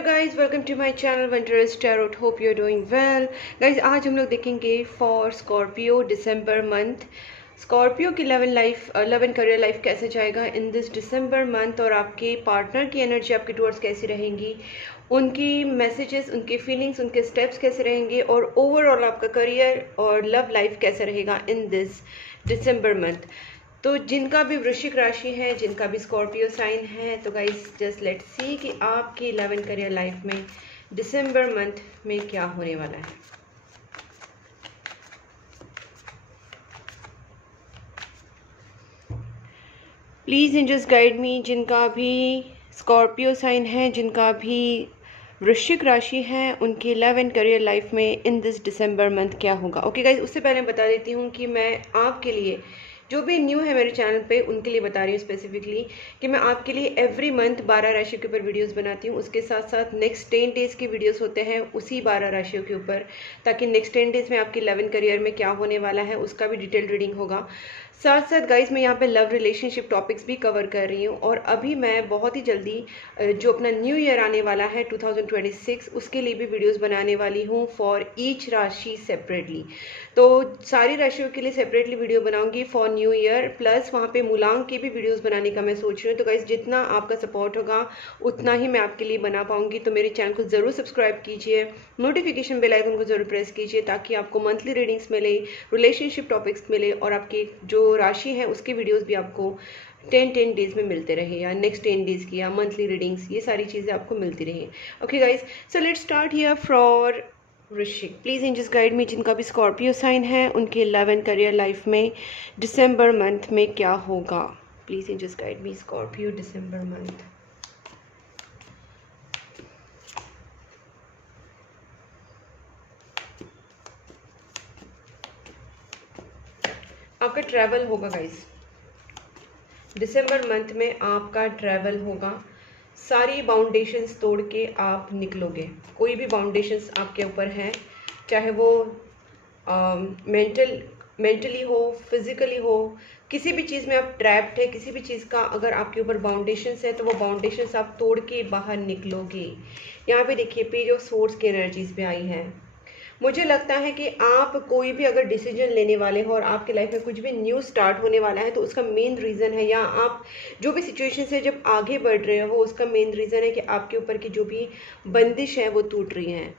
Hello guys, welcome to my channel Winters Tarot. Hope you are doing well. Guys आज हम लोग देखेंगे for Scorpio December month. Scorpio की love and career life कैसे जाएगा in this December month, और आपके पार्टनर की एनर्जी आपके टूवर्ड्स कैसी रहेंगी, उनकी मैसेजेस, उनकी फीलिंग्स, उनके स्टेप्स कैसे रहेंगे, और ओवरऑल आपका करियर और लव लाइफ कैसा रहेगा इन दिस दिसंबर मंथ। तो जिनका भी वृश्चिक राशि है, जिनका भी स्कॉर्पियो साइन है, तो गाइस जस्ट लेट्स सी कि आपकी लव एंड करियर लाइफ में दिसंबर मंथ में क्या होने वाला है। Please angels guide me. जिनका भी स्कॉर्पियो साइन है, जिनका भी वृश्चिक राशि है, उनकी लव एंड करियर लाइफ में इन दिस दिसंबर मंथ क्या होगा। ओके गाइज, उससे पहले बता देती हूँ कि मैं आपके लिए, जो भी न्यू है मेरे चैनल पे, उनके लिए बता रही हूँ स्पेसिफिकली कि मैं आपके लिए एवरी मंथ 12 राशियों के ऊपर वीडियोस बनाती हूँ। उसके साथ साथ नेक्स्ट 10 डेज़ के वीडियोस होते हैं उसी 12 राशियों के ऊपर, ताकि नेक्स्ट 10 डेज़ में आपकी लव एंड करियर में क्या होने वाला है उसका भी डिटेल रीडिंग होगा। साथ साथ गाइज मैं यहाँ पे लव रिलेशनशिप टॉपिक्स भी कवर कर रही हूँ, और अभी मैं बहुत ही जल्दी जो अपना न्यू ईयर आने वाला है 2026, उसके लिए भी वीडियोस बनाने वाली हूँ फॉर ईच राशि सेपरेटली। तो सारी राशियों के लिए सेपरेटली वीडियो बनाऊंगी फॉर न्यू ईयर, प्लस वहाँ पे मूलांक की भी वीडियोस बनाने का मैं सोच रही हूँ। तो गाइज जितना आपका सपोर्ट होगा उतना ही मैं आपके लिए बना पाऊंगी। तो मेरे चैनल को ज़रूर सब्सक्राइब कीजिए, नोटिफिकेशन बेल आइकन को ज़रूर प्रेस कीजिए, ताकि आपको मंथली रीडिंग्स मिले, रिलेशनशिप टॉपिक्स मिले, और आपकी जो राशि है उसकी वीडियोस भी आपको 10 डेज में मिलते रहे, या नेक्स्ट 10 डेज की, या मंथली रीडिंग्स, ये सारी चीज़ें आपको मिलती रही। Okay guys, so let's start here for वृश्चिक। Please angels guide me. जिनका भी स्कॉर्पियो साइन है, उनके लव एंड करियर लाइफ में दिसंबर मंथ में क्या होगा। Please angels guide me, Scorpio December month. आपका ट्रैवल होगा गाइस, दिसंबर मंथ में आपका ट्रैवल होगा। सारी बाउंडेशंस तोड़ के आप निकलोगे। कोई भी बाउंडेशंस आपके ऊपर हैं, चाहे वो मेंटली हो, फिजिकली हो, किसी भी चीज़ में आप ट्रैप्ड है, किसी भी चीज़ का अगर आपके ऊपर बाउंडेशंस है, तो वो बाउंडेशंस आप तोड़ के बाहर निकलोगे। यहाँ पे देखिए पेज ऑफ सोर्ड्स की एनर्जीज पे आई है। मुझे लगता है कि आप कोई भी अगर डिसीजन लेने वाले हो और आपकी लाइफ में कुछ भी न्यू स्टार्ट होने वाला है, तो उसका मेन रीज़न है, या आप जो भी सिचुएशन से जब आगे बढ़ रहे हो, उसका मेन रीज़न है कि आपके ऊपर की जो भी बंदिश है वो टूट रही है।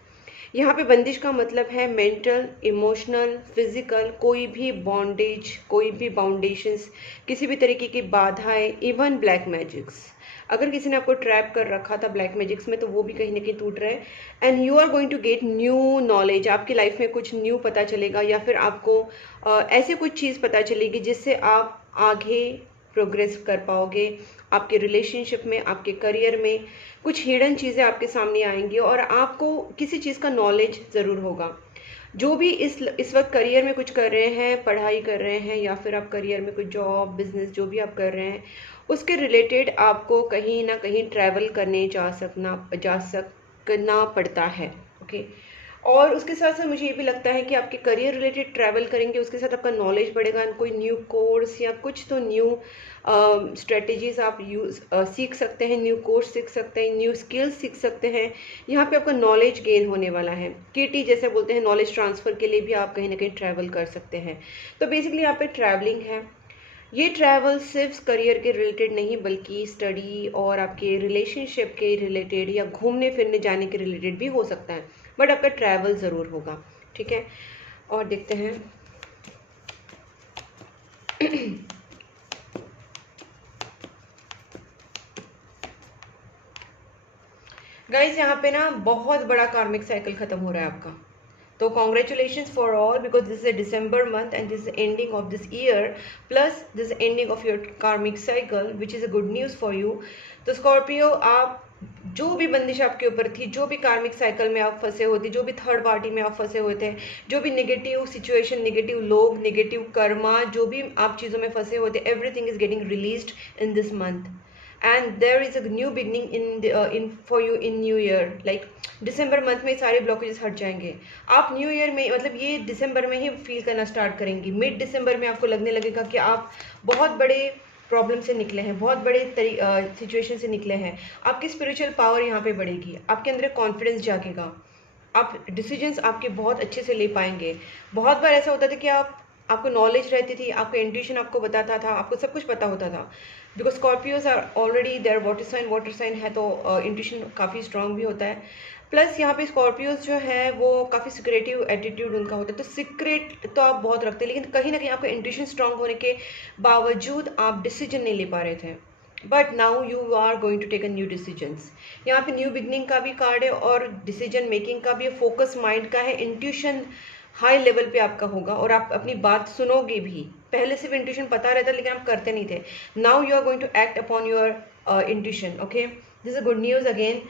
यहाँ पे बंदिश का मतलब है मेंटल, इमोशनल, फिजिकल, कोई भी बॉन्डेज, कोई भी बाउंडेशंस, किसी भी तरीके की बाधाएं, इवन ब्लैक मैजिक्स। अगर किसी ने आपको ट्रैप कर रखा था ब्लैक मैजिक्स में, तो वो भी कहीं ना कहीं टूट रहा है। And you are going to get new knowledge. आपकी लाइफ में कुछ न्यू पता चलेगा, या फिर आपको ऐसे कुछ चीज़ पता चलेगी जिससे आप आगे प्रोग्रेस कर पाओगे। आपके रिलेशनशिप में, आपके करियर में कुछ हिडन चीज़ें आपके सामने आएंगी, और आपको किसी चीज़ का नॉलेज ज़रूर होगा। जो भी इस वक्त करियर में कुछ कर रहे हैं, पढ़ाई कर रहे हैं, या फिर आप करियर में कोई जॉब, बिजनेस, जो भी आप कर रहे हैं, उसके रिलेटेड आपको कहीं ना कहीं ट्रैवल करने जा सकना पड़ता है। ओके, और उसके साथ साथ मुझे ये भी लगता है कि आपके करियर रिलेटेड ट्रैवल करेंगे, उसके साथ आपका नॉलेज बढ़ेगा, कोई न्यू कोर्स या कुछ तो न्यू स्ट्रेटजीज आप सीख सकते हैं, न्यू कोर्स सीख सकते हैं, न्यू स्किल्स सीख सकते हैं। यहाँ पे आपका नॉलेज गेन होने वाला है। केटी जैसे बोलते हैं, नॉलेज ट्रांसफ़र के लिए भी आप कहीं ना कहीं ट्रैवल कर सकते हैं। तो बेसिकली यहाँ पे ट्रैवलिंग है। ये ट्रैवल सिर्फ करियर के रिलेटेड नहीं, बल्कि स्टडी और आपके रिलेशनशिप के रिलेटेड, या घूमने फिरने जाने के रिलेटेड भी हो सकता है, बट आपका ट्रैवल ज़रूर होगा। ठीक है, और देखते हैं गाइज यहाँ पे ना बहुत बड़ा कार्मिक साइकिल खत्म हो रहा है आपका। तो congratulation for all, because this is December month and this ending of this year, plus this ending of your karmic cycle, which is a good news for you. तो स्कॉर्पियो, आप जो भी बंदिश आपके ऊपर थी, जो भी कार्मिक साइकिल में आप फंसे होते, जो भी थर्ड पार्टी में आप फंसे हुए थे, जो भी नेगेटिव सिचुएशन, नेगेटिव लोग, नेगेटिव कर्मा, जो भी आप चीज़ों में फंसे होते, everything is getting released in this month, and there is a new beginning in for you in new year. like December month में सारे ब्लॉकेजेस हट जाएंगे। आप न्यू ईयर में, मतलब ये दिसंबर में ही फील करना स्टार्ट करेंगी। मिड दिसंबर में आपको लगने लगेगा कि आप बहुत बड़े प्रॉब्लम से निकले हैं, बहुत बड़े सिचुएशन से निकले हैं। आपकी स्पिरिचुअल पावर यहाँ पे बढ़ेगी, आपके अंदर कॉन्फिडेंस जागेगा, आप डिसीजंस आपके बहुत अच्छे से ले पाएंगे। बहुत बार ऐसा होता था कि आपको नॉलेज रहती थी, आपका इंट्यूशन आपको बताता था, आपको सब कुछ पता होता था, because Scorpios are already there water sign है, तो इंट्यूशन काफ़ी स्ट्रांग भी होता है। प्लस यहाँ पे स्कॉर्पियोज जो है वो काफ़ी सिक्रेटिव एटीट्यूड उनका होता है, तो सीक्रेट तो आप बहुत रखते हैं, लेकिन कहीं ना कहीं आपका इंट्यूशन स्ट्रांग होने के बावजूद आप डिसीजन नहीं ले पा रहे थे। But now you are going to take a new decisions. यहाँ पे न्यू बिगनिंग का भी कार्ड है और डिसीजन मेकिंग का भी, फोकस माइंड का है, इंट्यूशन हाई लेवल पे आपका होगा और आप अपनी बात सुनोगे भी। पहले सिर्फ इंट्यूशन पता रहता लेकिन आप करते नहीं थे। Now you are going to act upon your intuition. Okay, this is good news again.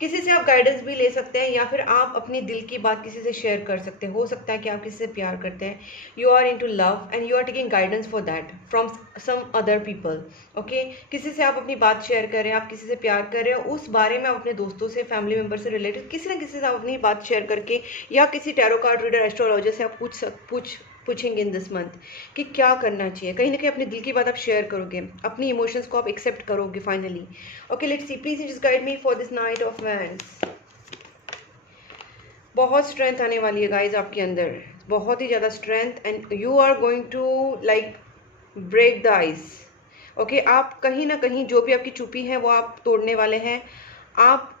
किसी से आप गाइडेंस भी ले सकते हैं या फिर आप अपनी दिल की बात किसी से शेयर कर सकते हैं। हो सकता है कि आप किसी से प्यार करते हैं, you are into love and you are taking guidance for that from some other people. Okay, किसी से आप अपनी बात शेयर कर रहे हैं, आप किसी से प्यार कर रहे हैं, उस बारे में आप अपने दोस्तों से, फैमिली मेम्बर से रिलेटेड किसी ना किसी से आप अपनी बात शेयर करके या किसी टैरो कार्ड रीडर, एस्ट्रोलॉजर से आप पूछेंगे इन दिस मंथ कि क्या करना चाहिए। कहीं ना कहीं अपने दिल की बात आप शेयर करोगे, अपनी इमोशंस को आप एक्सेप्ट करोगे finally. Okay, let's see, please just guide me for this knight of wands. बहुत स्ट्रेंथ आने वाली है गाइज आपके अंदर, बहुत ही ज़्यादा strength, and you are going to like break the ice. Okay, आप कहीं ना कहीं जो भी आपकी चुप्पी है वो आप तोड़ने वाले हैं। आप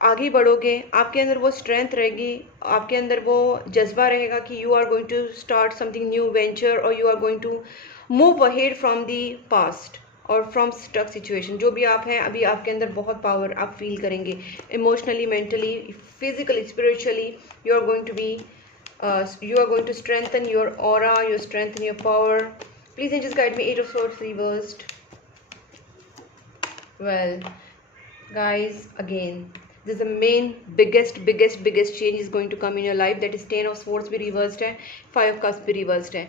आगे बढ़ोगे, आपके अंदर वो स्ट्रेंथ रहेगी, आपके अंदर वो जज्बा रहेगा कि you are going to start something new venture और you are going to move ahead from the past और फ्रॉम स्टक सिचुएशन। जो भी आप हैं अभी, आपके अंदर बहुत पावर आप फील करेंगे, emotionally, mentally, physically, spiritually. You are going to be you are going to strengthen your aura, you strengthen your power. Please angels guide me. 8 of swords reversed. Well guys, again this is the main biggest change is going to come in your life, that is 10 of swords भी reversed है, 5 of cups भी reversed है।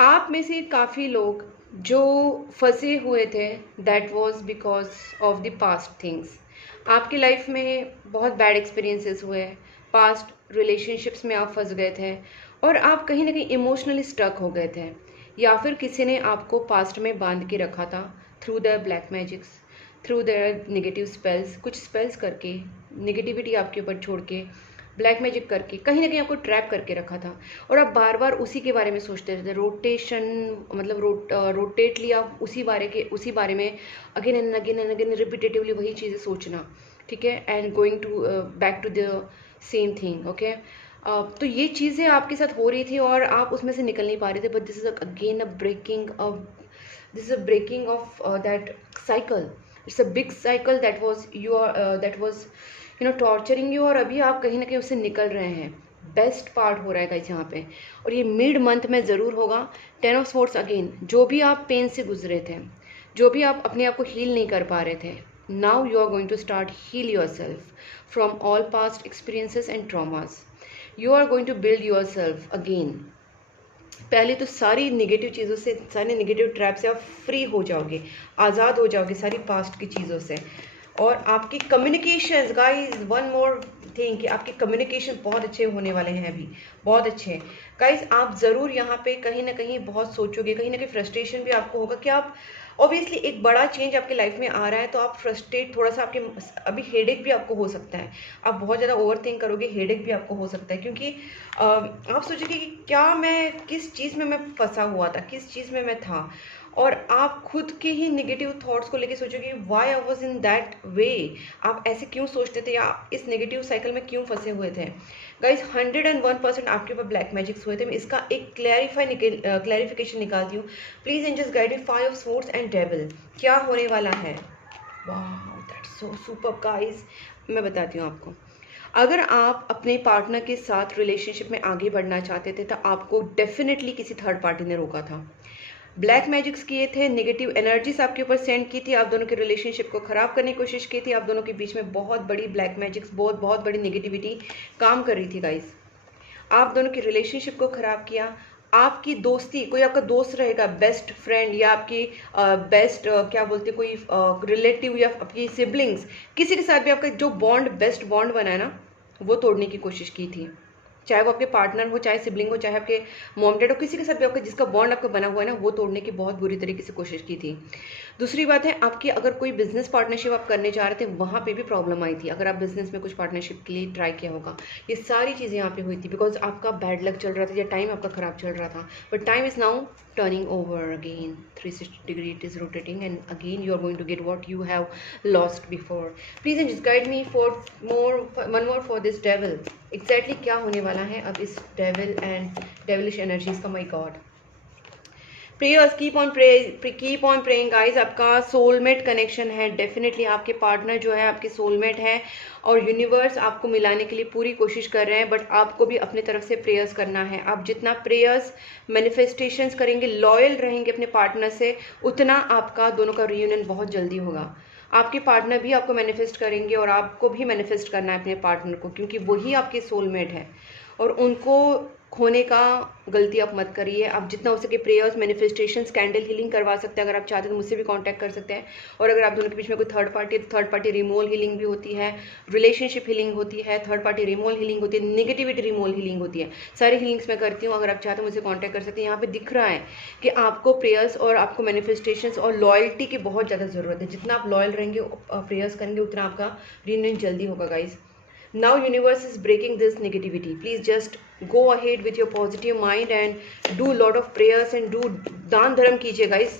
आप में से काफ़ी लोग जो फंसे हुए थे, that was because of the past things। आपकी लाइफ में बहुत बैड एक्सपीरियंसेस हुए, पास्ट रिलेशनशिप्स में आप फंस गए थे और आप कहीं ना कहीं इमोशनली स्टक हो गए थे, या फिर किसी ने आपको पास्ट में बांध के रखा था through the black magics, through their negative spells, कुछ स्पेल्स करके, नेगेटिविटी आपके ऊपर छोड़ के, ब्लैक मैजिक करके कहीं ना कहीं आपको ट्रैप करके रखा था और आप बार बार उसी के बारे में सोचते रहते थे। रोटेशन मतलब रोटेटली आप उसी बारे में अगेन एंड अगेन रिपीटेटिवली वही चीज़ें सोचना, ठीक है, and going to back to the same thing. Okay, तो ये चीज़ें आपके साथ हो रही थी और आप उसमें से निकल नहीं पा रहे थे, but this is again this is a breaking of that cycle. It's a big cycle that was torturing you, और अभी आप कहीं ना कहीं उससे निकल रहे हैं। बेस्ट पार्ट हो रहा है गाइस यहाँ पे, और ये मिड मंथ में ज़रूर होगा। 10 ऑफ स्वॉर्ड्स अगेन, जो भी आप पेन से गुजरे थे, जो भी आप अपने आप को हील नहीं कर पा रहे थे, now you are going to start heal your self from all past experiences and traumas. You are going to build your self again. पहले तो सारी नेगेटिव चीज़ों से, सारी नेगेटिव ट्रैप से आप फ्री हो जाओगे, आज़ाद हो जाओगे सारी पास्ट की चीज़ों से। और आपकी communications guys, one more thing कि आपके कम्युनिकेशन बहुत अच्छे होने वाले हैं अभी, बहुत अच्छे गाइस। आप ज़रूर यहाँ पे कहीं ना कहीं बहुत सोचोगे, कहीं ना कहीं फ्रस्ट्रेशन भी आपको होगा कि आप ऑब्वियसली एक बड़ा चेंज आपके लाइफ में आ रहा है, तो आप फ्रस्ट्रेट थोड़ा सा, आपके अभी हेडेक भी आपको हो सकता है, आप बहुत ज़्यादा ओवर थिंक करोगे, हेडेक भी आपको हो सकता है, क्योंकि आप सोचोगे कि क्या मैं, किस चीज़ में मैं फंसा हुआ था, किस चीज़ में मैं था, और आप खुद के ही नेगेटिव थॉट्स को लेके सोचोगे why I was in that way, आप ऐसे क्यों सोचते थे या इस नेगेटिव साइकिल में क्यों फंसे हुए थे। गाइज 101% आपके ऊपर ब्लैक मैजिक्स हुए थे। मैं इसका एक क्लैरिफिकेशन निकालती हूँ। Please angels guide me. 5 of swords and devil, क्या होने वाला है। Wow, that's so super guys. मैं बताती हूँ आपको, अगर आप अपने पार्टनर के साथ रिलेशनशिप में आगे बढ़ना चाहते थे तो आपको डेफिनेटली किसी थर्ड पार्टी ने रोका था, ब्लैक मैजिक्स किए थे, नेगेटिव एनर्जीज आपके ऊपर सेंड की थी, आप दोनों के रिलेशनशिप को ख़राब करने की कोशिश की थी, आप दोनों के बीच में बहुत बड़ी ब्लैक मैजिक्स, बहुत बड़ी नेगेटिविटी काम कर रही थी गाइस। आप दोनों की रिलेशनशिप को ख़राब किया। आपकी दोस्ती, कोई आपका दोस्त रहेगा, बेस्ट फ्रेंड या आपकी बेस्ट क्या बोलते, कोई रिलेटिव या आपकी सिबलिंग्स, किसी के साथ भी आपका जो बॉन्ड, बेस्ट बॉन्ड बना है ना, वो तोड़ने की कोशिश की थी। चाहे वो आपके पार्टनर हो, चाहे सिबलिंग हो, चाहे आपके मॉम डैड हो, किसी के साथ भी आपका जिसका बॉन्ड आपका बना हुआ है ना, वो तोड़ने की बहुत बुरी तरीके से कोशिश की थी। दूसरी बात है, आपकी अगर कोई बिजनेस पार्टनरशिप आप करने जा रहे थे, वहाँ पे भी प्रॉब्लम आई थी। अगर आप बिजनेस में कुछ पार्टनरशिप के लिए ट्राई किया होगा, ये सारी चीज़ें यहाँ पे हुई थी बिकॉज आपका बैड लक चल रहा था या टाइम आपका ख़राब चल रहा था। But time is now turning over again, 360 degree it is rotating, and again you are going to get what you have lost before. Please and just guide me for one more for this devil. Exactly क्या होने वाला है अब इस devil and devilish energies का? my god, prayers, keep on praying guys. आपका soulmate connection है, definitely आपके पार्टनर जो है आपके सोलमेट है, और यूनिवर्स आपको मिलाने के लिए पूरी कोशिश कर रहे हैं। बट आपको भी अपनी तरफ से प्रेयर्स करना है। आप जितना प्रेयर्स मैनिफेस्टेशंस करेंगे, लॉयल रहेंगे अपने पार्टनर से, उतना आपका दोनों का रियूनियन बहुत जल्दी होगा। आपके पार्टनर भी आपको मैनिफेस्ट करेंगे और आपको भी मैनिफेस्ट करना है अपने पार्टनर को, क्योंकि वही आपके सोलमेट है और उनको खोने का गलती आप मत करिए। आप जितना हो सके प्रेयर्स, मैनिफेस्टेशंस, कैंडल हीलिंग करवा सकते हैं। अगर आप चाहते हैं तो मुझसे भी कांटेक्ट कर सकते हैं। और अगर आप दोनों के बीच में कोई थर्ड पार्टी है तो थर्ड पार्टी रिमूवल हीलिंग भी होती है, रिलेशनशिप हीलिंग होती है, थर्ड पार्टी रिमूवल हीलिंग होती है, नेगेटिविटी रिमूवल हीलिंग होती है। सारी हीलिंग्स मैं करती हूँ। अगर आप चाहते हैं मुझसे कॉन्टैक्ट कर सकते हैं। यहाँ पे दिख रहा है कि आपको प्रेयर्स और आपको मैनिफेस्टेशंस और लॉयल्टी की बहुत ज़्यादा ज़रूरत है। जितना आप लॉयल रहेंगे, प्रेयर्स करेंगे, उतना आपका रियूनियन जल्दी होगा guys. Now universe is breaking this negativity. Please just go ahead with your positive mind and do lot of prayers and do दान धर्म कीजिए guys.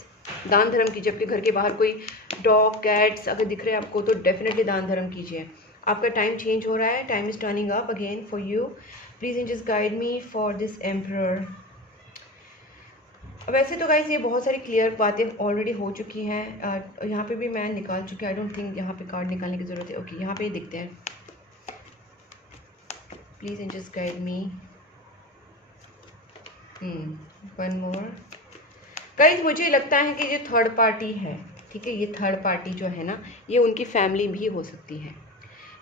दान धर्म कीजिए। आपके घर के बाहर कोई डॉग, कैट्स अगर दिख रहे हैं आपको तो डेफिनेटली दान धर्म कीजिए। आपका टाइम चेंज हो रहा है, time is turning up again for you. Please in just guide me for this emperor. वैसे तो गाइस ये बहुत सारी क्लियर बातें ऑलरेडी हो चुकी हैं। यहाँ पे भी मैं निकाल चुकी हूँ। आई डोंट थिंक यहाँ पे कार्ड निकालने की ज़रूरत है। ओके, यहाँ पे दिखते हैं। Please and just guide me one more guys. मुझे लगता है कि जो थर्ड पार्टी है, ठीक है, ये थर्ड पार्टी जो है ना, ये उनकी फैमिली भी हो सकती है।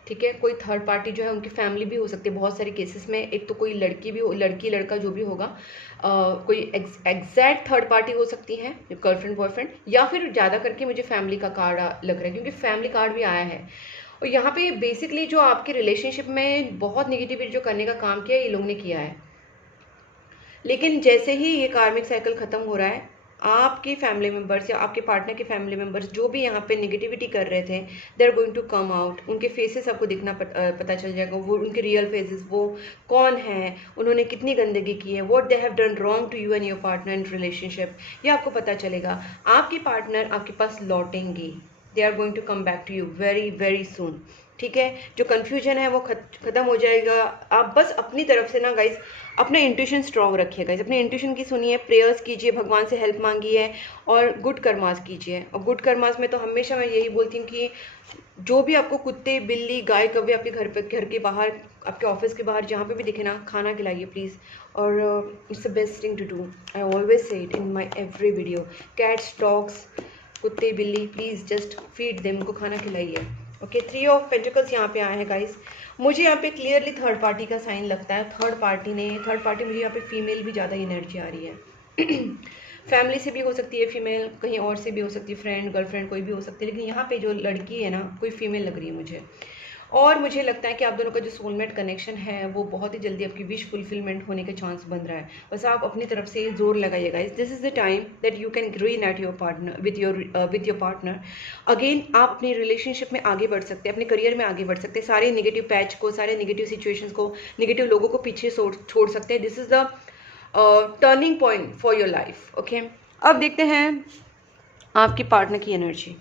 ठीक है, कोई थर्ड पार्टी जो है उनकी फैमिली भी हो सकती है बहुत सारे केसेस में। एक तो कोई लड़की भी हो, लड़की लड़का जो भी होगा, कोई एग्जैक्ट थर्ड पार्टी हो सकती है, गर्लफ्रेंड बॉयफ्रेंड, या फिर ज़्यादा करके मुझे फैमिली का कार्ड लग रहा है, क्योंकि फैमिली कार्ड भी आया है। और यहाँ पे बेसिकली जो आपके रिलेशनशिप में बहुत निगेटिविटी जो करने का काम किया, ये लोग ने किया है। लेकिन जैसे ही ये कार्मिक साइकिल ख़त्म हो रहा है, आपके फैमिली मेम्बर्स या आपके पार्टनर के फैमिली मेम्बर्स जो भी यहाँ पे नेगेटिविटी कर रहे थे, they are going to come out. उनके फेसेस आपको दिखना पता चल जाएगा, वो उनके रियल फेसेस, वो कौन है, उन्होंने कितनी गंदगी की है, what they have done wrong to you and your partner in relationship, ये आपको पता चलेगा। आपके पार्टनर आपके पास लौटेंगे, they are going to come back to you very very soon. ठीक है, जो कन्फ्यूजन है वो ख़त्म हो जाएगा। आप बस अपनी तरफ से ना गाइज अपना इंट्यूशन स्ट्रॉन्ग रखिए गाइज, अपने इंट्यूशन की सुनिए, प्रेयर्स कीजिए, भगवान से हेल्प मांगिए और गुड कर्मास कीजिए। और गुड कर्मास में तो हमेशा मैं यही बोलती हूँ कि जो भी आपको कुत्ते, बिल्ली, गाय कभी आपके घर के बाहर, आपके ऑफिस के बाहर जहाँ पे भी दिखे ना, खाना खिलाइए प्लीज़। और it's the best thing to do. I always say it in my every video. Cats, dogs, कुत्ते, बिल्ली, प्लीज़ जस्ट फीड देम, उनको खाना खिलाइए। ओके, 3 ऑफ पेंटिकल्स यहाँ पे आए हैं गाइस। मुझे यहाँ पे क्लियरली थर्ड पार्टी का साइन लगता है। थर्ड पार्टी मुझे यहाँ पे फीमेल भी ज़्यादा एनर्जी आ रही है। फैमिली से भी हो सकती है फीमेल, कहीं और से भी हो सकती है, फ्रेंड, गर्लफ्रेंड, कोई भी हो सकती है। लेकिन यहाँ पे जो लड़की है ना, कोई फीमेल लग रही है मुझे। और मुझे लगता है कि आप दोनों का जो सोलमेट कनेक्शन है वो बहुत ही जल्दी आपकी विश फुलफिलमेंट होने के चांस बन रहा है। बस आप अपनी तरफ से जोर लगाइएगा। This is the time that you can reunite your partner with your partner again. आप अपनी रिलेशनशिप में आगे बढ़ सकते हैं, अपने करियर में आगे बढ़ सकते हैं, सारे नेगेटिव पैच को, सारे नेगेटिव सिचुएशंस को, नेगेटिव लोगों को पीछे छोड़ सकते हैं। This is the turning point for your life. Okay, अब देखते हैं आपकी पार्टनर की एनर्जी।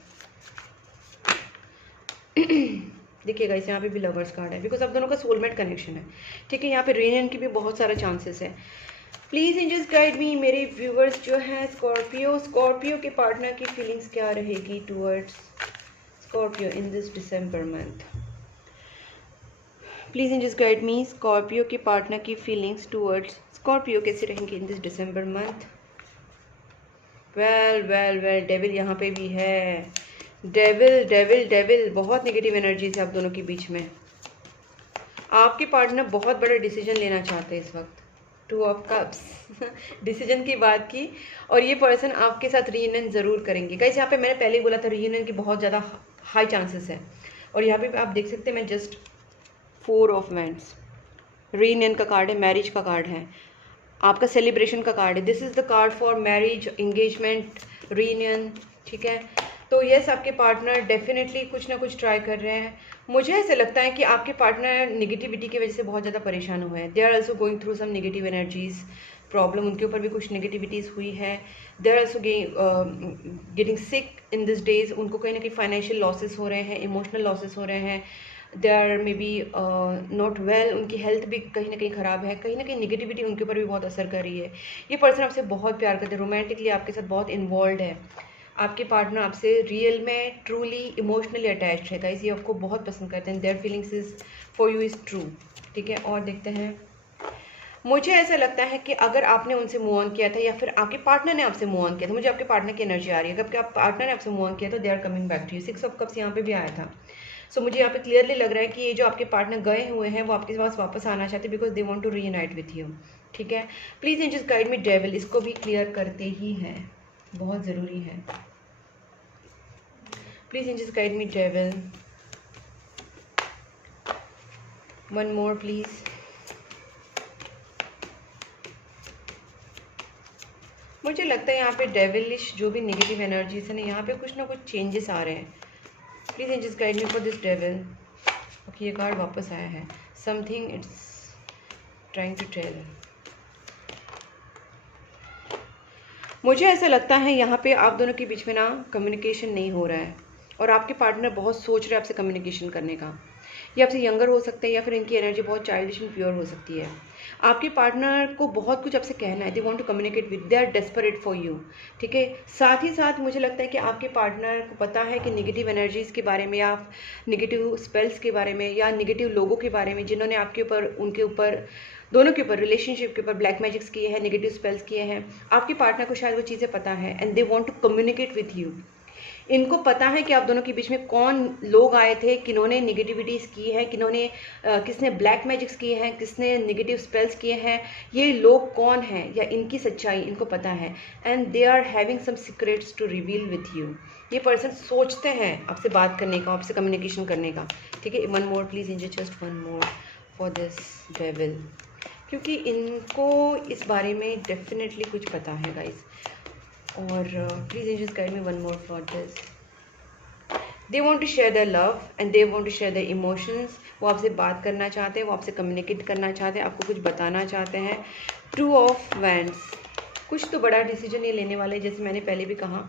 देखिएगा इस यहाँ पे भी लवर्स कार्ड है, बिकॉज आप दोनों का सोलमेट कनेक्शन है। ठीक है, यहाँ पे रियूनियन की भी बहुत सारा चांसेस है। प्लीज़ इन जस्ट गाइड मी। मेरे व्यूवर्स जो हैं स्कॉर्पियो के पार्टनर की फीलिंग्स क्या रहेगी towards Scorpio in this December month. Please in just guide me. Scorpio के पार्टनर की फीलिंग्स टूवर्ड्स स्कॉर्पियो कैसे रहेंगे in this December month. Well devil यहाँ पे भी है। डेविल बहुत नेगेटिव एनर्जी है आप दोनों के बीच में। आपके पार्टनर बहुत बड़ा डिसीजन लेना चाहते हैं इस वक्त। 2 ऑफ कप्स डिसीजन की बात की, और ये पर्सन आपके साथ रीयूनियन ज़रूर करेंगे गाइस। यहाँ पे मैंने पहले ही बोला था रीयूनियन की बहुत ज़्यादा हाई चांसेस है। और यहाँ पे आप देख सकते हैं मैं जस्ट 4 ऑफ वैंड्स, रीयूनियन का कार्ड है, मैरिज का कार्ड है, आपका सेलिब्रेशन का कार्ड है। This is the card for marriage, engagement, reunion, ठीक है। तो यस, आपके पार्टनर डेफिनेटली कुछ ना कुछ ट्राई कर रहे हैं। मुझे ऐसे लगता है कि आपके पार्टनर निगेटिविटी की वजह से बहुत ज़्यादा परेशान हुए हैं। They are also going through some negative energies problem, उनके ऊपर भी कुछ नेगेटिविटीज़ हुई है। They are also getting sick in this days, उनको कहीं ना कहीं फाइनेंशियल लॉसेस हो रहे हैं, इमोशनल लॉसेस हो रहे हैं। They are maybe not well, उनकी हेल्थ भी कहीं ना कहीं ख़राब है, कहीं ना कहीं निगेटिविटी उनके ऊपर भी बहुत असर कर रही है। ये पर्सन आपसे बहुत प्यार करते हैं, रोमांटिकली आपके साथ बहुत इन्वॉल्व है। आपके पार्टनर आपसे रियल में ट्रूली इमोशनली अटैच्ड है गाइस, ये आपको बहुत पसंद करते हैं। Their feelings is for you is true, ठीक है। और देखते हैं, मुझे ऐसा लगता है कि अगर आपने उनसे मूव ऑन किया था या फिर आपके पार्टनर ने आपसे मूव ऑन किया था, मुझे आपके पार्टनर की एनर्जी आ रही है। अगर आपके पार्टनर ने आपसे मूव ऑन किया तो they are coming back to you. 6 of cups यहाँ पे भी आया था। सो मुझे यहाँ पे क्लियरली लग रहा है कि ये जो आपके पार्टनर गए हुए हैं वो आपके पास वापस आना चाहते हैं, because they want to reunite with you, ठीक है। Please angels guide me devil, इसको भी क्लियर करते ही हैं, बहुत ज़रूरी है। Please angels guide me devil, one more please. मुझे लगता है यहाँ पे डेविलिश जो भी नेगेटिव एनर्जीज है ना, यहाँ पे कुछ ना कुछ चेंजेस आ रहे हैं। Please angels guide me for this devil. Okay, ये कार्ड वापस आया है, something it's trying to tell. मुझे ऐसा लगता है यहाँ पे आप दोनों के बीच में ना कम्युनिकेशन नहीं हो रहा है, और आपके पार्टनर बहुत सोच रहे हैं आपसे कम्युनिकेशन करने का। ये आपसे यंगर हो सकते हैं या फिर इनकी एनर्जी बहुत चाइल्डिश एंड प्योर हो सकती है। आपके पार्टनर को बहुत कुछ आपसे कहना है, they want to communicate with, they are desperate for you, ठीक है। साथ ही साथ मुझे लगता है कि आपके पार्टनर को पता है कि नेगेटिव एनर्जीज़ के बारे में या नेगेटिव स्पेल्स के बारे में या नेगेटिव लोगों के बारे में जिन्होंने आपके ऊपर, उनके ऊपर, दोनों के ऊपर, रिलेशनशिप के ऊपर ब्लैक मैजिक्स किए हैं, नेगेटिव स्पेल्स किए हैं। आपके पार्टनर को शायद वो चीज़ें पता है and they want to communicate with you. इनको पता है कि आप दोनों के बीच में कौन लोग आए थे, किन्होंने नेगेटिविटीज़ की है, किन्होंने किसने ब्लैक मैजिक्स किए हैं, किसने नेगेटिव स्पेल्स किए हैं, ये लोग कौन हैं या इनकी सच्चाई इनको पता है। And they are having some secrets to reveal with you. ये पर्सन सोचते हैं आपसे बात करने का, आपसे कम्युनिकेशन करने का, ठीक है। One more please angel, just one more for this devil, क्योंकि इनको इस बारे में डेफिनेटली कुछ पता है गाइस। और please angels guide me one more for this. They want to share their love and they want to share their emotions. वो आपसे बात करना चाहते हैं, वो आपसे कम्युनिकेट करना चाहते हैं, आपको कुछ बताना चाहते हैं। टू ऑफ वैंड्स, कुछ तो बड़ा डिसीजन ये लेने वाले, जैसे मैंने पहले भी कहा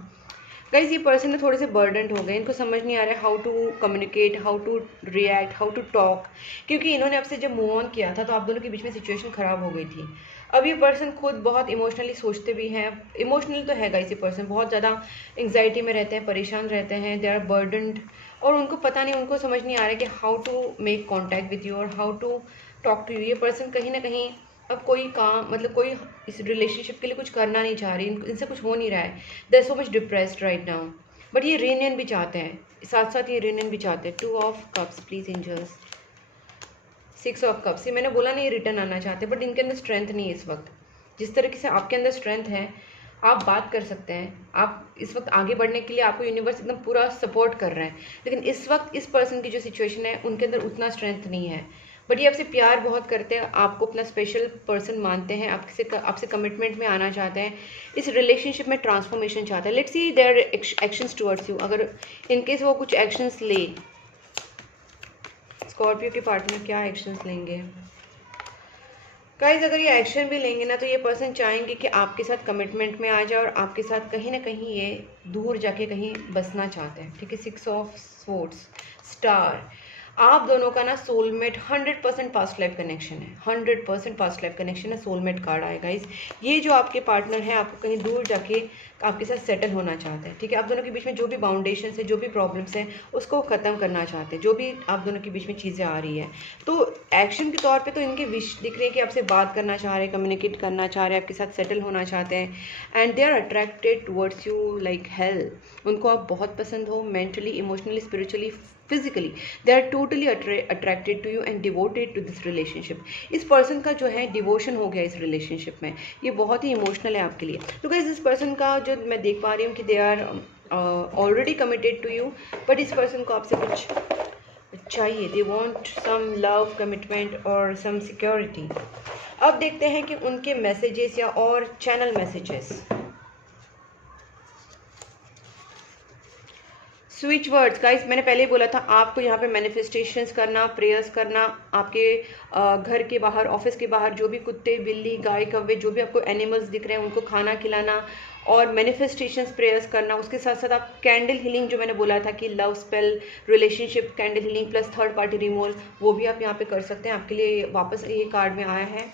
गाइज। ये पर्सन है थोड़े से बर्डनड हो गए, इनको समझ नहीं आ रहा है how to communicate, how to react, how to talk, क्योंकि इन्होंने आपसे जब मूव ऑन किया था तो आप दोनों के बीच में सिचुएशन ख़राब हो गई थी। अब ये पर्सन खुद बहुत इमोशनली सोचते भी हैं, इमोशनल तो है गाइस, ये पर्सन बहुत ज़्यादा एंग्जाइटी में रहते हैं, परेशान रहते हैं, दे आर बर्डनड, और उनको पता नहीं, उनको समझ नहीं आ रहा है कि how to make contact with you और how to talk to you. ये पर्सन कहीं ना कहीं अब कोई काम, मतलब कोई इस रिलेशनशिप के लिए कुछ करना नहीं चाह रही, इनसे कुछ हो नहीं रहा है। They are so much depressed right now, but ये रीयूनियन भी चाहते हैं, साथ साथ ये रीयूनियन भी चाहते हैं। Two of cups please angels. 6 of cups, ये मैंने बोला नहीं रिटर्न आना चाहते, बट इनके अंदर स्ट्रेंथ नहीं है इस वक्त। जिस तरीके से आपके अंदर स्ट्रेंथ है, आप बात कर सकते हैं, आप इस वक्त आगे बढ़ने के लिए आपको यूनिवर्स एकदम पूरा सपोर्ट कर रहा है, लेकिन इस वक्त इस पर्सन की जो सिचुएशन है उनके अंदर उतना स्ट्रेंथ नहीं है। बट ये आपसे प्यार बहुत करते हैं, आपको अपना स्पेशल पर्सन मानते हैं, आपसे कमिटमेंट में आना चाहते हैं, इस रिलेशनशिप में ट्रांसफॉर्मेशन चाहते हैं। Let's see their actions towards you. अगर इनकेस वो कुछ एक्शंस ले, स्कॉर्पियो के पार्टनर क्या एक्शंस लेंगे गाइज? अगर ये एक्शन भी लेंगे ना तो ये पर्सन चाहेंगे कि आपके साथ कमिटमेंट में आ जाए और आपके साथ कहीं ना कहीं ये दूर जाके कहीं बसना चाहते हैं, ठीक है। 6 ऑफ स्वॉर्ड्स, स्टार, आप दोनों का ना सोलमेट 100% पास्ट लाइफ कनेक्शन है, 100% पास्ट लाइफ कनेक्शन है, सोलमेट कार्ड आएगा इस। ये जो आपके पार्टनर है आपको कहीं दूर जाके आपके साथ सेटल होना चाहते हैं, ठीक है। आप दोनों के बीच में जो भी बाउंडेशन है, जो भी प्रॉब्लम्स हैं, उसको ख़त्म करना चाहते हैं, जो भी आप दोनों के बीच में चीज़ें आ रही है। तो एक्शन के तौर पे तो इनके विश दिख रहे हैं कि आपसे बात करना चाह रहे हैं, कम्युनिकेट करना चाह रहे हैं, आपके साथ सेटल होना चाहते हैं, and they are attracted towards you like hell. उनको आप बहुत पसंद हो, mentally, emotionally, spiritually, physically, they are totally attracted to you and devoted to this relationship. इस पर्सन का जो है डिवोशन हो गया इस रिलेशनशिप में, ये बहुत ही इमोशनल है आपके लिए। तो गाइस इस पर्सन का जो मैं देख पा रही हूँ कि they are already committed to you, but इस पर्सन को आपसे कुछ चाहिए, they want some love, commitment और सम सिक्योरिटी। अब देखते हैं कि उनके मैसेजेस या और channel messages. Switch words guys, मैंने पहले ही बोला था आपको यहाँ पे मैनिफेस्टेशंस करना, प्रेयर्स करना, आपके घर के बाहर, ऑफिस के बाहर जो भी कुत्ते, बिल्ली, गाय, कौवे, जो भी आपको एनिमल्स दिख रहे हैं उनको खाना खिलाना और मैनिफेस्टेशंस, प्रेयर्स करना। उसके साथ साथ आप कैंडल हीलिंग, जो मैंने बोला था कि love spell, relationship candle healing plus third party removal, वो भी आप यहाँ पे कर सकते हैं। आपके लिए वापस ये कार्ड में आया है,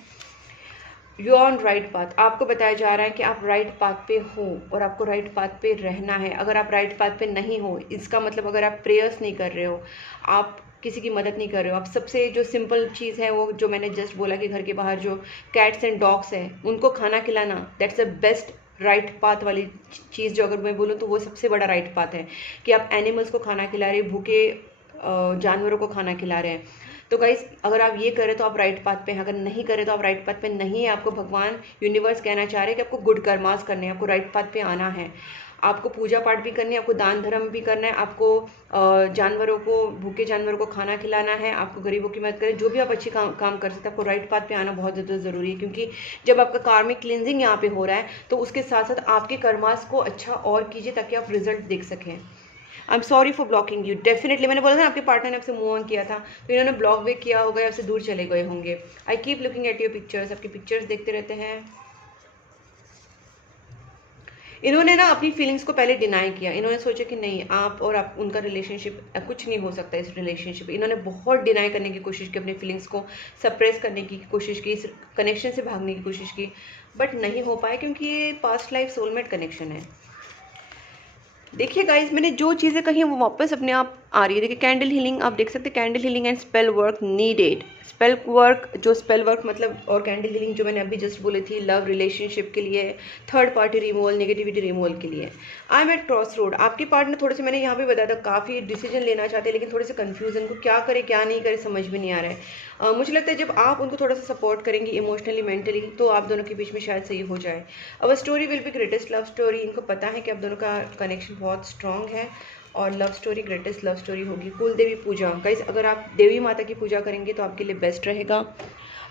यू ऑन राइट पाथ। आपको बताया जा रहा है कि आप राइट पाथ पे हो और आपको राइट पाथ पे रहना है। अगर आप राइट पाथ पे नहीं हो, इसका मतलब अगर आप प्रेयर्स नहीं कर रहे हो, आप किसी की मदद नहीं कर रहे हो, आप सबसे जो सिंपल चीज़ है वो जो मैंने जस्ट बोला कि घर के बाहर जो कैट्स एंड डॉग्स हैं उनको खाना खिलाना, that's the best right path वाली चीज़। जो अगर मैं बोलूँ तो वो सबसे बड़ा राइट पाथ है कि आप एनिमल्स को खाना खिला रहे, भूखे जानवरों को खाना खिला रहे हैं। तो गाइस, अगर आप ये करें तो आप राइट पाथ पे हैं, अगर नहीं करें तो आप राइट पाथ पे नहीं है। आपको भगवान, यूनिवर्स कहना चाह रहे हैं कि आपको गुड कर्मास करने हैं, आपको राइट पाथ पे आना है, आपको पूजा पाठ भी करनी है, आपको दान धर्म भी करना है, आपको जानवरों को, भूखे जानवरों को खाना खिलाना है, आपको गरीबों की मदद करें, जो भी आप अच्छी काम कर सकते हैं। आपको राइट पाथ पे आना बहुत ज़्यादा ज़रूरी है, क्योंकि जब आपका कार्मिक क्लिनजिंग यहाँ पे हो रहा है तो उसके साथ साथ आपके कर्मास को अच्छा और कीजिए ताकि आप रिजल्ट देख सकें। I am sorry for blocking you. Definitely मैंने बोला था आपके पार्टनर ने आपसे मूव ऑन किया था, तो इन्होंने ब्लॉक भी किया होगा या आपसे दूर चले गए होंगे। I keep looking at your pictures, आपकी पिक्चर्स देखते रहते हैं। इन्होंने ना अपनी फीलिंग्स को पहले डिनाई किया, इन्होंने सोचा कि नहीं, आप और आप उनका रिलेशनशिप, कुछ नहीं हो सकता इस रिलेशनशिप। इन्होंने बहुत डिनाई करने की कोशिश की, अपनी फीलिंग्स को सप्रेस करने की कोशिश की, इस कनेक्शन से भागने की कोशिश की, बट नहीं हो पाया क्योंकि ये पास्ट लाइफ सोलमेट कनेक्शन है। देखिए गाइज, मैंने जो चीज़ें कही हैं वो वापस अपने आप आ रही है। देखिए कैंडल हीलिंग आप देख सकते हैं, candle healing and spell work needed. Spell work, जो स्पेल वर्क मतलब, और कैंडल हीलिंग जो मैंने अभी जस्ट बोली थी, लव रिलेशनशिप के लिए, third party removal, negativity removal के लिए। I am at cross road. आपके पार्टनर थोड़े से, मैंने यहाँ पे बताया था, काफ़ी डिसीजन लेना चाहते हैं लेकिन थोड़े से कन्फ्यूजन को क्या करे क्या नहीं करे समझ में नहीं आ रहा है। मुझे लगता है जब आप उनको थोड़ा सा सपोर्ट करेंगे इमोशनली, मेंटली, तो आप दोनों के बीच में शायद सही हो जाए। Our story will be greatest love story. इनको पता है कि आप दोनों का कनेक्शन बहुत स्ट्रॉन्ग है और love story greatest love story होगी। कुल देवी पूजा गाइस, अगर आप देवी माता की पूजा करेंगे तो आपके लिए बेस्ट रहेगा।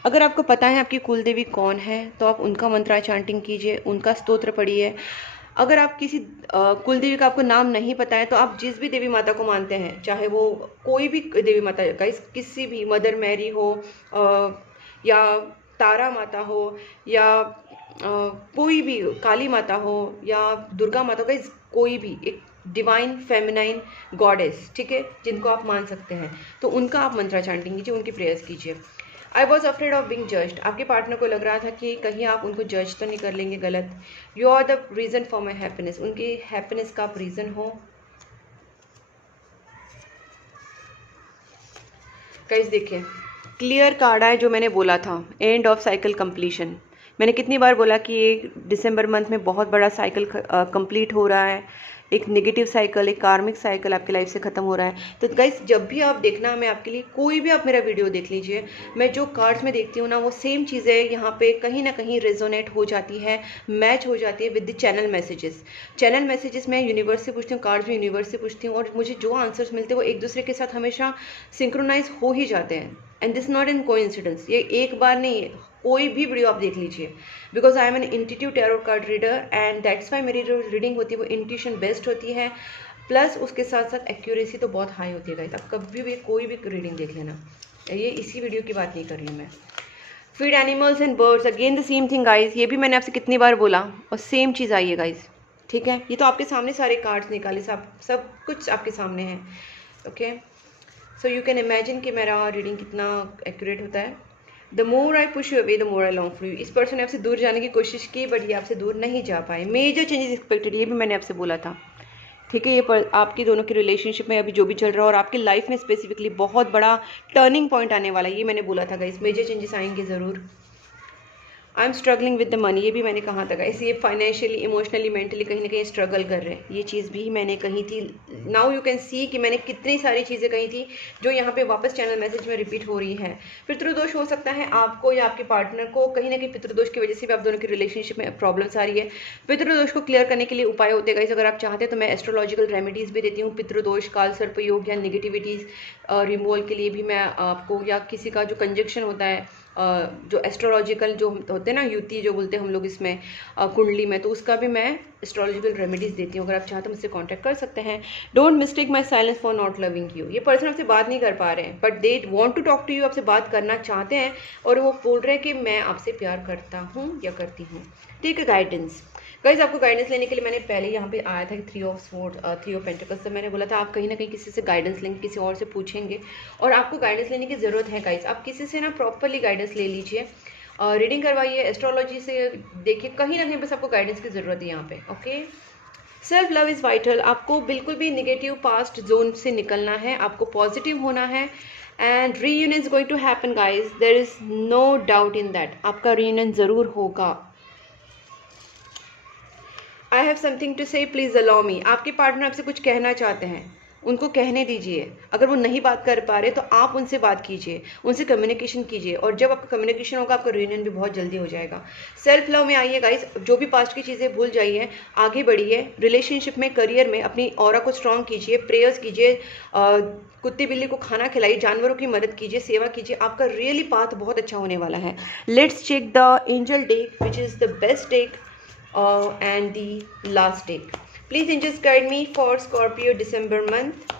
अगर आपको पता है आपकी कुल देवी कौन है तो आप उनका मंत्रा चांटिंग कीजिए, उनका स्तोत्र पढ़िए। अगर आप किसी कुल देवी का आपको नाम नहीं पता है तो आप जिस भी देवी माता को मानते हैं, चाहे वो कोई भी देवी माता गाइस, किसी भी, मदर मैरी हो या तारा माता हो या कोई भी, काली माता हो या दुर्गा माता, गाइस कोई भी एक डिवाइन फेमिनाइन गॉडेस, ठीक है, जिनको आप मान सकते हैं, तो उनका आप मंत्रा चांटिंग कीजिए, उनकी प्रेयर्स कीजिए। I was afraid of being judged. आपके पार्टनर को लग रहा था कि कहीं आप उनको जज तो नहीं कर लेंगे गलत। You are the reason for my happiness. उनकी हैप्पीनेस का आप रीज़न हो। गाइस देखिए, क्लियर कार्ड है जो मैंने बोला था, एंड ऑफ साइकिल कंप्लीशन। मैंने कितनी बार बोला कि ये दिसंबर मंथ में बहुत बड़ा साइकिल कंप्लीट हो रहा है, एक नेगेटिव साइकिल, एक कार्मिक साइकिल आपकी लाइफ से ख़त्म हो रहा है। तो गाइस, जब भी आप देखना, मैं आपके लिए कोई भी आप मेरा वीडियो देख लीजिए, मैं जो कार्ड्स में देखती हूँ ना, वो सेम चीज़ें यहाँ पे कहीं ना कहीं रेजोनेट हो जाती है, मैच हो जाती है with the channel messages. Channel messages मैं यूनिवर्स से पूछती हूँ, कार्ड्स में यूनिवर्स से पूछती हूँ, और मुझे जो आंसर्स मिलते हैं वो एक दूसरे के साथ हमेशा सिंक्रोनाइज हो ही जाते हैं। And this not in coincidence, ये एक बार नहीं है, कोई भी वीडियो आप देख लीजिए, because I am an intuitive tarot card reader and that's why मेरी जो रीडिंग होती है वो इंट्यूशन बेस्ड होती है, प्लस उसके साथ साथ एक्यूरेसी तो बहुत हाई होती है गाइस। आप कभी भी कोई भी रीडिंग देख लेना, ये इसी वीडियो की बात नहीं कर रही हूँ मैं। Feed animals and birds, again the same thing guys, ये भी मैंने आपसे कितनी बार बोला और सेम चीज़ आई है गाइस, ठीक है। ये तो आपके सामने सारे कार्ड्स निकाले, सब कुछ आपके सामने है, okay. So you can imagine कि मेरा रीडिंग कितना एक्यूरेट होता है। The more I push you away the more I long for you. इस पर्सन ने आपसे दूर जाने की कोशिश की बट ये आपसे दूर नहीं जा पाए। मेजर चेंजेस एक्सपेक्टेड, ये भी मैंने आपसे बोला था, ठीक है। ये पर आपकी दोनों की रिलेशनशिप में अभी जो भी चल रहा है और आपकी लाइफ में स्पेसिफिकली बहुत बड़ा टर्निंग पॉइंट आने वाला है, ये मैंने बोला था गाइस, मेजर चेंजेस आएंगे ज़रूर। I am struggling with the money, ये भी मैंने कहा था गाइस, ये फाइनेंशियली इमोशनली मेंटली कहीं ना कहीं स्ट्रगल कर रहे हैं, ये चीज़ भी मैंने कही थी। नाउ यू कैन सी कि मैंने कितनी सारी चीज़ें कही थी जो यहाँ पे वापस चैनल मैसेज में रिपीट हो रही है। पितृदोष हो सकता है आपको या आपके पार्टनर को, कहीं ना कहीं पितृदोष की वजह से भी आप दोनों की रिलेशनशिप में प्रॉब्लम्स आ रही है। पितृदोष को क्लियर करने के लिए उपाय होते हैं गाइस, अगर आप चाहते हैं तो मैं एस्ट्रोलॉजिकल रेमेडीज़ भी देती हूँ। पितृदोष, काल सर्प योग या निगेटिविटीज़ रिमूवल के लिए भी मैं आपको, या किसी का जो कंजक्शन होता है, जो एस्ट्रोलॉजिकल जो होते हैं ना, युति जो बोलते हैं हम लोग इसमें कुंडली में, तो उसका भी मैं एस्ट्रोलॉजिकल रेमेडीज़ देती हूँ। अगर आप चाहते हैं मुझसे कांटेक्ट कर सकते हैं। Don't mistake my silence for not loving you, ये पर्सन आपसे बात नहीं कर पा रहे हैं but they want to talk to you, आपसे बात करना चाहते हैं और वो बोल रहे हैं कि मैं आपसे प्यार करता हूँ या करती हूँ। ठीक है गाइडेंस गाइज, आपको गाइडेंस लेने के लिए मैंने पहले यहाँ पे आया था कि 3 ऑफ पेंटिकल्स, तो मैंने बोला था आप कहीं ना कहीं किसी से गाइडेंस लेंगे, किसी और से पूछेंगे, और आपको गाइडेंस लेने की ज़रूरत है गाइज। आप किसी से ना प्रॉपरली गाइडेंस ले लीजिए, रीडिंग करवाइए, एस्ट्रोलॉजी से देखिए, कहीं ना कहीं बस आपको गाइडेंस की ज़रूरत है यहाँ पे। Okay, self love is vital, आपको बिल्कुल भी निगेटिव पास्ट जोन से निकलना है, आपको पॉजिटिव होना है। And reunion is going to happen guys, there is no doubt in that, आपका रीयूनियन ज़रूर होगा। I have something to say, please allow me, आपके पार्टनर आपसे कुछ कहना चाहते हैं, उनको कहने दीजिए। अगर वो नहीं बात कर पा रहे तो आप उनसे बात कीजिए, उनसे कम्युनिकेशन कीजिए, और जब आपका कम्युनिकेशन होगा आपका रियूनियन भी बहुत जल्दी हो जाएगा। सेल्फ लव में आइए गाइस, जो भी पास्ट की चीज़ें भूल जाइए, आगे बढ़िए, रिलेशनशिप में, करियर में अपनी ऑरा को स्ट्रॉन्ग कीजिए, प्रेयर्स कीजिए, कुत्ते बिल्ली को खाना खिलाइए, जानवरों की मदद कीजिए, सेवा कीजिए, आपका रियली पाथ बहुत अच्छा होने वाला है। Let's check the angel deck which is the best deck and the last deck. Please angels guide me for Scorpio December month.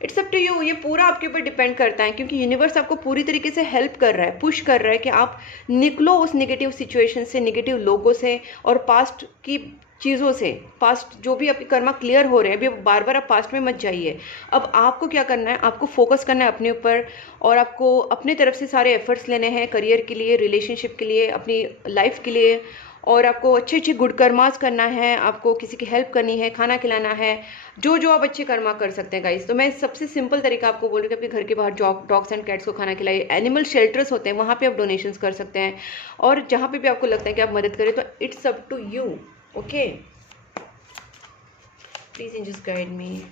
It's up to you, ये पूरा आपके ऊपर डिपेंड करता है, क्योंकि यूनिवर्स आपको पूरी तरीके से हेल्प कर रहा है, पुश कर रहा है कि आप निकलो उस नेगेटिव सिचुएशन से, नेगेटिव लोगों से और पास्ट की चीज़ों से। पास्ट जो भी आपके कर्मा क्लियर हो रहे हैं, अभी बार बार आप पास्ट में मत जाइए। अब आपको क्या करना है, आपको फोकस करना है अपने ऊपर, और आपको अपने तरफ से सारे एफर्ट्स लेने हैं करियर के लिए, रिलेशनशिप के लिए, अपनी लाइफ के लिए, और आपको अच्छे अच्छे गुड कर्मास करना है, आपको किसी की हेल्प करनी है, खाना खिलाना है, जो जो आप अच्छे कर्मा कर सकते हैं गाइस। तो मैं सबसे सिंपल तरीका आपको बोल रही हूँ कि अपने घर के बाहर डॉग्स एंड कैट्स को खाना खिलाइए, एनिमल शेल्टर्स होते हैं वहाँ पे आप डोनेशंस कर सकते हैं, और जहाँ पे भी आपको लगता है कि आप मदद करें, तो it's up to you. Okay, please angels guide me.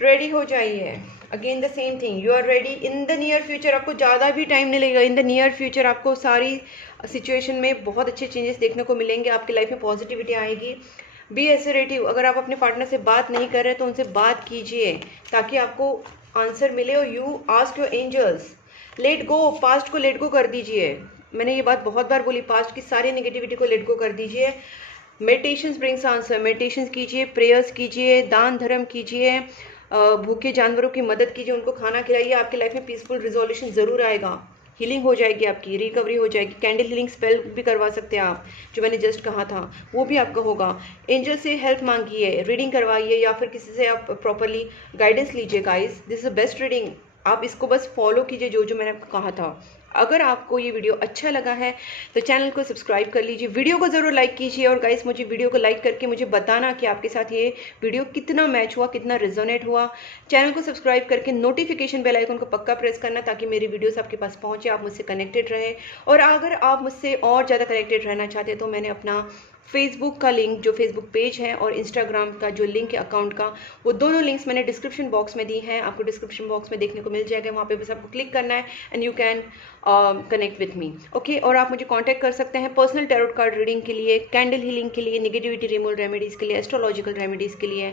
Ready हो जाइए, again the same thing, you are ready in the near future. आपको ज़्यादा भी टाइम नहीं लगेगा, इन द नियर फ्यूचर आपको सारी सिचुएशन में बहुत अच्छे चेंजेस देखने को मिलेंगे, आपकी लाइफ में पॉजिटिविटी आएगी। बी असर्टिव, अगर आप अपने पार्टनर से बात नहीं कर रहे तो उनसे बात कीजिए ताकि आपको आंसर मिले, और you ask your angels, let go, past को लेट गो कर दीजिए। मैंने ये बात बहुत बार बोली, पास्ट की सारी नेगेटिविटी को लेट गो कर दीजिए। मेडिटेशंस ब्रिंग्स आंसर, मेडिटेशंस कीजिए, प्रेयर्स कीजिए, दान धर्म कीजिए, भूखे जानवरों की मदद कीजिए, उनको खाना खिलाइए, आपकी लाइफ में पीसफुल रिजोल्यूशन ज़रूर आएगा, हीलिंग हो जाएगी, आपकी रिकवरी हो जाएगी। कैंडल हीलिंग स्पेल भी करवा सकते हैं आप, जो मैंने जस्ट कहा था वो भी आपका होगा। एंजल से हेल्प मांगिए, रीडिंग करवाइए, या फिर किसी से आप प्रॉपरली गाइडेंस लीजिए guys, this is the best reading. आप इसको बस फॉलो कीजिए जो जो मैंने आपको कहा था। अगर आपको ये वीडियो अच्छा लगा है तो चैनल को सब्सक्राइब कर लीजिए, वीडियो को ज़रूर लाइक कीजिए, और गाइस मुझे वीडियो को लाइक करके मुझे बताना कि आपके साथ ये वीडियो कितना मैच हुआ, कितना रेजोनेट हुआ। चैनल को सब्सक्राइब करके नोटिफिकेशन बेल आइकन को पक्का प्रेस करना ताकि मेरी वीडियोस आपके पास पहुंचे, आप मुझसे कनेक्टेड रहे। और अगर आप मुझसे और ज़्यादा कनेक्टेड रहना चाहते हैं तो मैंने अपना फेसबुक का लिंक, जो फेसबुक पेज है, और इंस्टाग्राम का जो लिंक है अकाउंट का, वो दोनों लिंक्स मैंने डिस्क्रिप्शन बॉक्स में दी हैं, आपको डिस्क्रिप्शन बॉक्स में देखने को मिल जाएगा, वहाँ पे बस आपको क्लिक करना है and you can connect with me. Okay, और आप मुझे कांटेक्ट कर सकते हैं पर्सनल टैरोट कार्ड रीडिंग के लिए, कैंडल हीलिंग के लिए, नेगेटिविटी रिमूवल रेमेडीज़ के लिए, एस्ट्रोलॉजिकल रेमेडीज़ के लिए,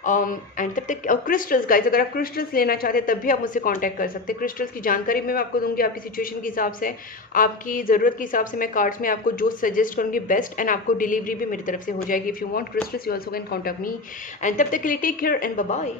एंड तब तक क्रिस्टल्स गाइस, अगर आप क्रिस्टल्स लेना चाहते हैं तब भी आप मुझसे कांटेक्ट कर सकते हैं। क्रिस्टल्स की जानकारी मैं आपको दूंगी, आपकी सिचुएशन के हिसाब से, आपकी ज़रूरत के हिसाब से मैं कार्ड्स में आपको जो सजेस्ट करूँगी बेस्ट, एंड आपको डिलीवरी भी मेरी तरफ से हो जाएगी। If you want crystals you also can contact me, and तब तक के लिए take care and bye bye.